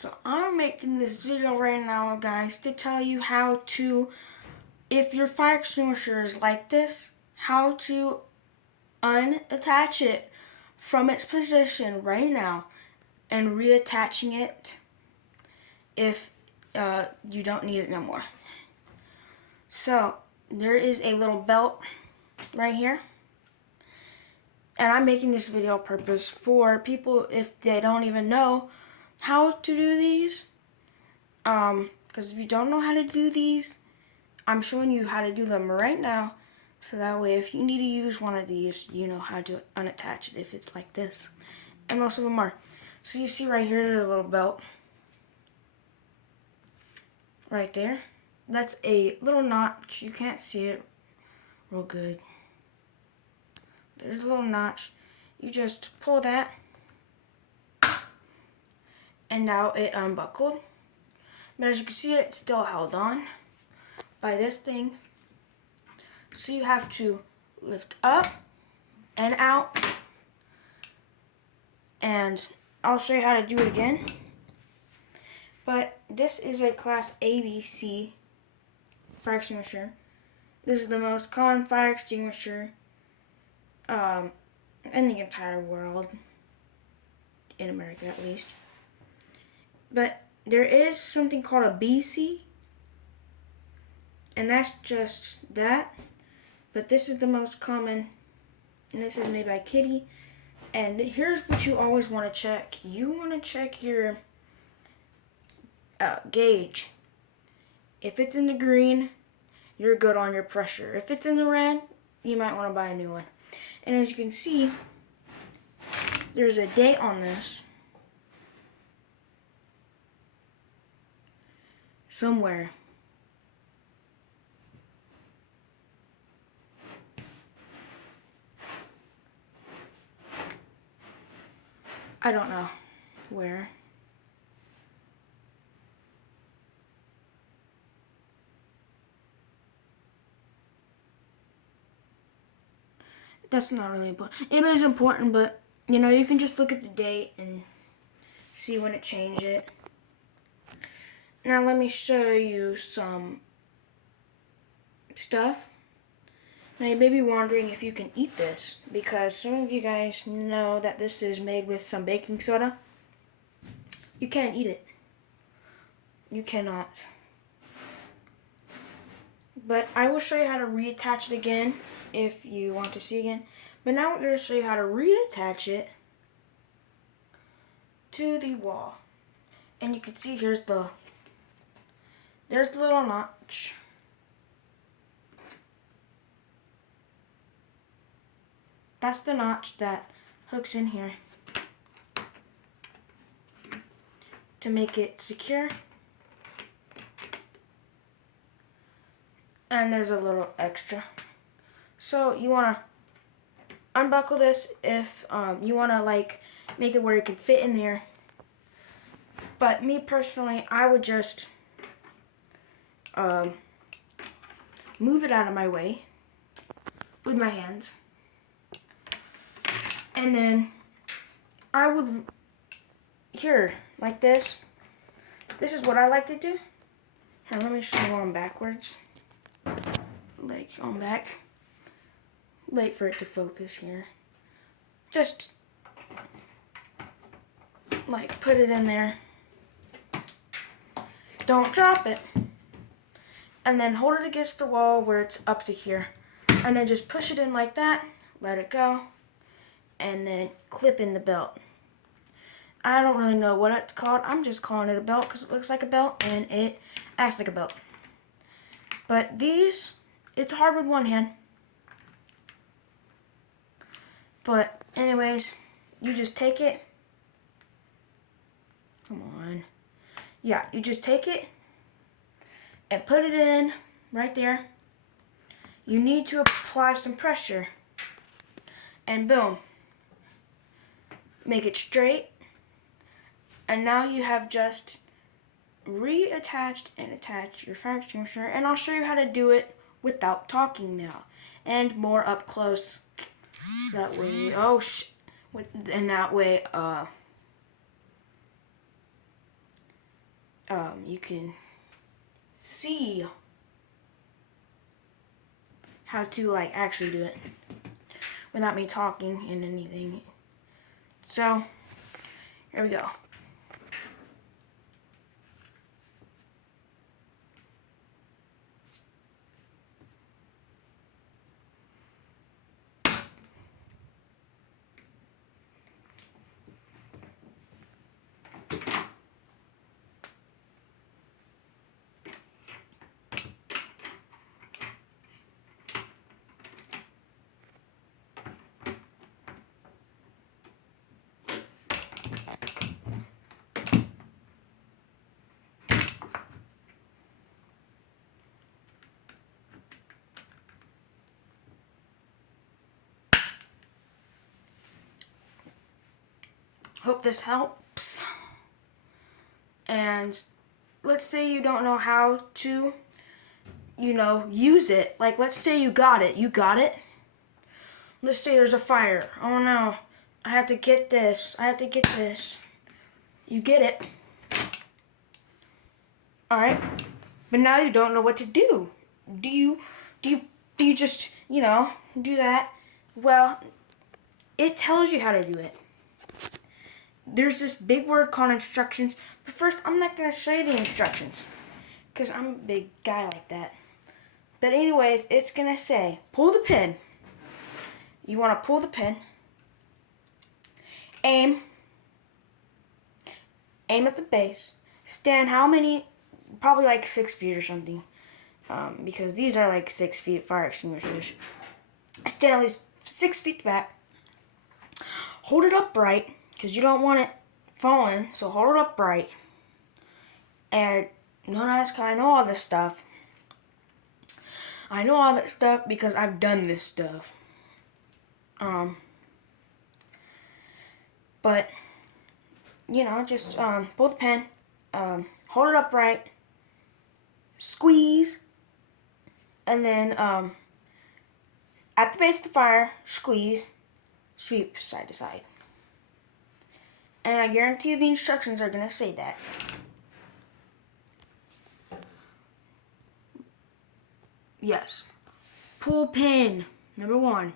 So I'm making this video right now, guys, to tell you how to, if your fire extinguisher is like this, how to unattach it from its position right now and reattaching it if you don't need it no more. So there is a little belt right here, and I'm making this video on purpose for people if they don't even know how to do these. Because if you don't know how to do these, I'm showing you how to do them right now. So that way, if you need to use one of these, you know how to unattach it if it's like this. And most of them are. So you see right here, there's a little belt. Right there. That's a little notch. You can't see it real good. There's a little notch. You just pull that. And now it unbuckled. But as you can see, it's still held on by this thing. So you have to lift up and out. And I'll show you how to do it again. But this is a class ABC fire extinguisher. This is the most common fire extinguisher in the entire world. In America, at least. But there is something called a BC. And that's just that. But this is the most common. And this is made by Kitty. And here's what you always want to check. You want to check your gauge. If it's in the green, you're good on your pressure. If it's in the red, you might want to buy a new one. And as you can see, there's a date on this. Somewhere. I don't know where. That's not really important. It is important, but you know, you can just look at the date and see when it changed it. Now let me show you some stuff. Now you may be wondering if you can eat this, because some of you guys know that this is made with some baking soda. You can't eat it. You cannot. But I will show you how to reattach it again if you want to see again. But now we're going to show you how to reattach it to the wall. And you can see there's the little notch. That's the notch that hooks in here to make it secure. And there's a little extra. So you want to unbuckle this if you want to like make it where it can fit in there. But me personally, I would just move it out of my way with my hands. And then I would, here, like this. This is what I like to do. Here, let me show you on backwards. Like on back. Wait for it to focus here. Just like put it in there. Don't drop it. And then hold it against the wall where it's up to here. And then just push it in like that. Let it go. And then clip in the belt. I don't really know what it's called. I'm just calling it a belt because it looks like a belt and it acts like a belt. But these, it's hard with one hand. But anyways, you just take it. Come on. Yeah, you just take it and put it in right there. You need to apply some pressure. And boom. Make it straight. And now you have just reattached and attached your fire extinguisher. And I'll show you how to do it without talking now. And more up close. That way, and that way, you can see how to like actually do it without me talking and anything. So here we go. Hope this helps. And let's say you don't know how to, use it. Like, let's say you got it. You got it. Let's say there's a fire. Oh no, I have to get this. I have to get this. You get it. Alright. But now you don't know what to do. Do you just, do that? Well, it tells you how to do it. There's this big word called instructions. But first, I'm not going to show you the instructions, because I'm a big guy like that. But anyways, it's going to say, pull the pin. You want to pull the pin. Aim at the base. Stand how many? Probably like 6 feet or something. Because these are like 6 feet fire extinguishers. Stand at least 6 feet back. Hold it upright, because you don't want it falling, so hold it upright. And don't ask how I know all this stuff. I know all that stuff because I've done this stuff. But, just pull the pin, hold it upright, squeeze, and then at the base of the fire, squeeze, sweep side to side. And I guarantee you the instructions are going to say that. Yes. Pull pin. Number 1.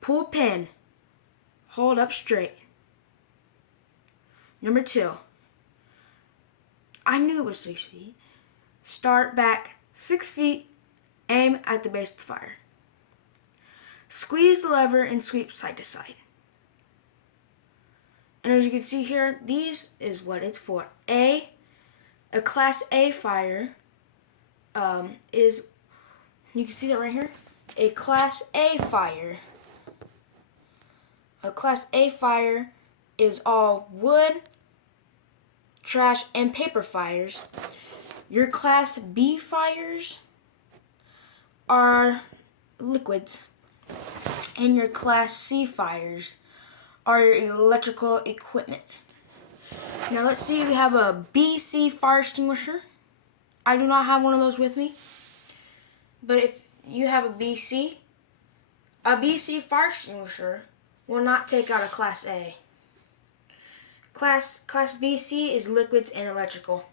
Pull pin. Hold up straight. Number 2. I knew it was 6 feet. Start back 6 feet. Aim at the base of the fire. Squeeze the lever and sweep side to side. And as you can see here, these is what it's for. A Class A fire is, you can see that right here. A Class A fire. A Class A fire is all wood, trash, and paper fires. Your Class B fires are liquids. And your Class C fires are your electrical equipment. Now let's see if we have a BC fire extinguisher. I do not have one of those with me. But if you have a BC fire extinguisher will not take out a Class A. Class BC is liquids and electrical.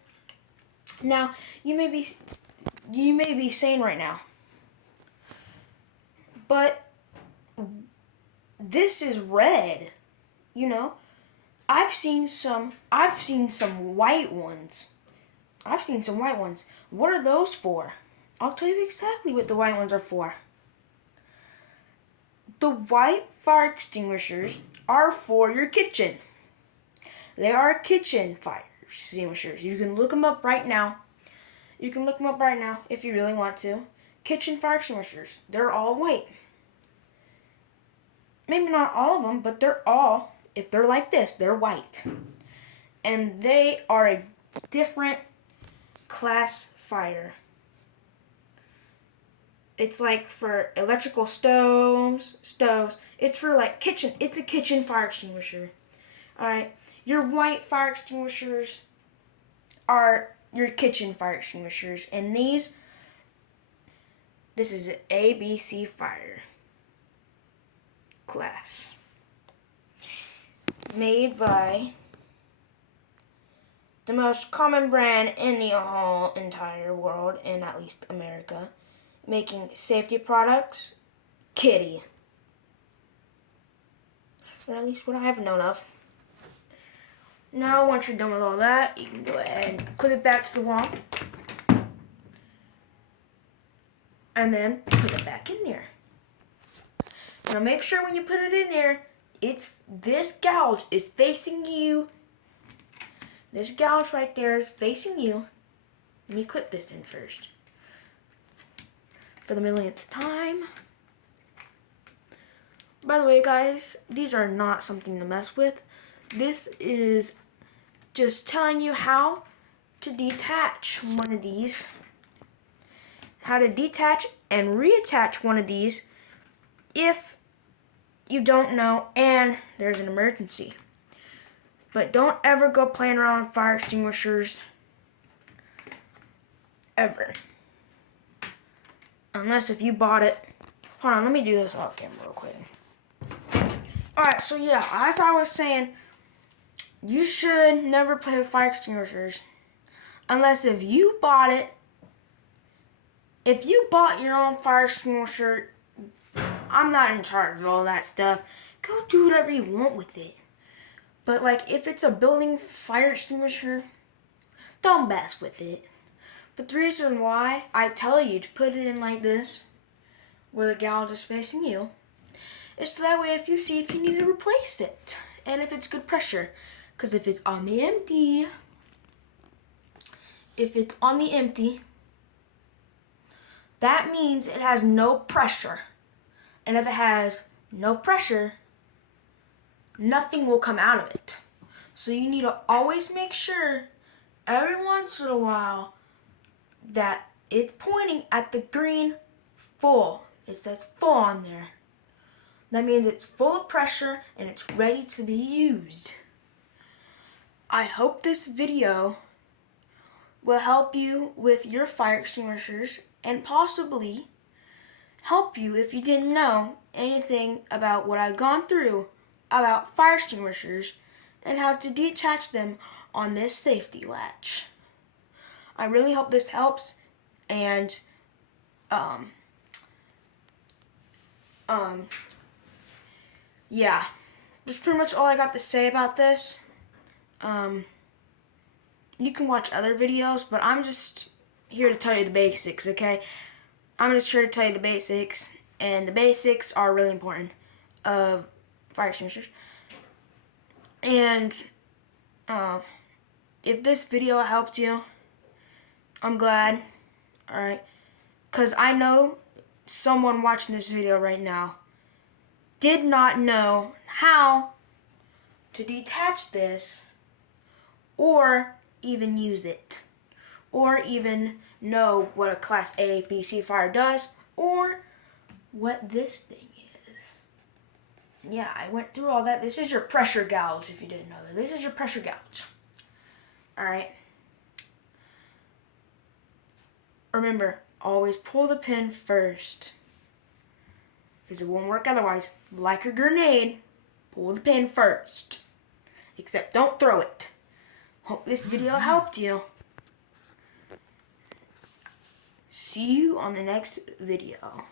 Now, you may be saying right now, but this is red. I've seen some white ones. What are those for? I'll tell you exactly what the white ones are for. The white fire extinguishers are for your kitchen. They are kitchen fire extinguishers. You can look them up right now. If you really want to. Kitchen fire extinguishers. They're all white. Maybe not all of them, but if they're like this, they're white. And they are a different class fire. It's like for electrical stoves. It's for like kitchen. It's a kitchen fire extinguisher. Alright. Your white fire extinguishers are your kitchen fire extinguishers. And this is an ABC fire class. Made by the most common brand in the whole entire world, in at least America, making safety products, Kitty. Or at least what I've known of. Now, once you're done with all that, you can go ahead and clip it back to the wall. And then put it back in there. Now make sure when you put it in there, this gouge is facing you. This gouge right there is facing you. Let me clip this in first. For the millionth time. By the way, guys, these are not something to mess with. This is just telling you how to detach one of these. How to detach and reattach one of these if you don't know and there's an emergency. But don't ever go playing around with fire extinguishers. Ever. Unless if you bought it. Hold on, let me do this off camera real quick. Alright, so yeah, as I was saying, you should never play with fire extinguishers. Unless if you bought it. If you bought your own fire extinguisher, I'm not in charge of all that stuff. Go do whatever you want with it. But like, if it's a building fire extinguisher, don't mess with it. But the reason why I tell you to put it in like this, where the gouge is facing you, is so that way if you need to replace it. And if it's good pressure. Because if it's on the empty, that means it has no pressure. And if it has no pressure, nothing will come out of it. So you need to always make sure, every once in a while, that it's pointing at the green full. It says full on there. That means it's full of pressure and it's ready to be used. I hope this video will help you with your fire extinguishers and possibly help you if you didn't know anything about what I've gone through about fire extinguishers and how to detach them on this safety latch. I really hope this helps, and yeah, that's pretty much all I got to say about this. You can watch other videos, but I'm just here to tell you the basics, okay? I'm just here to tell you the basics, and the basics are really important of fire extinguishers. And if this video helped you, I'm glad, alright? Because I know someone watching this video right now did not know how to detach this or even use it, or even know what a Class A, B, C fire does, or what this thing is. Yeah, I went through all that. This is your pressure gouge, if you didn't know that. This is your pressure gouge. Alright? Remember, always pull the pin first, because it won't work otherwise. Like a grenade, pull the pin first. Except don't throw it. Hope this video helped you. See you on the next video.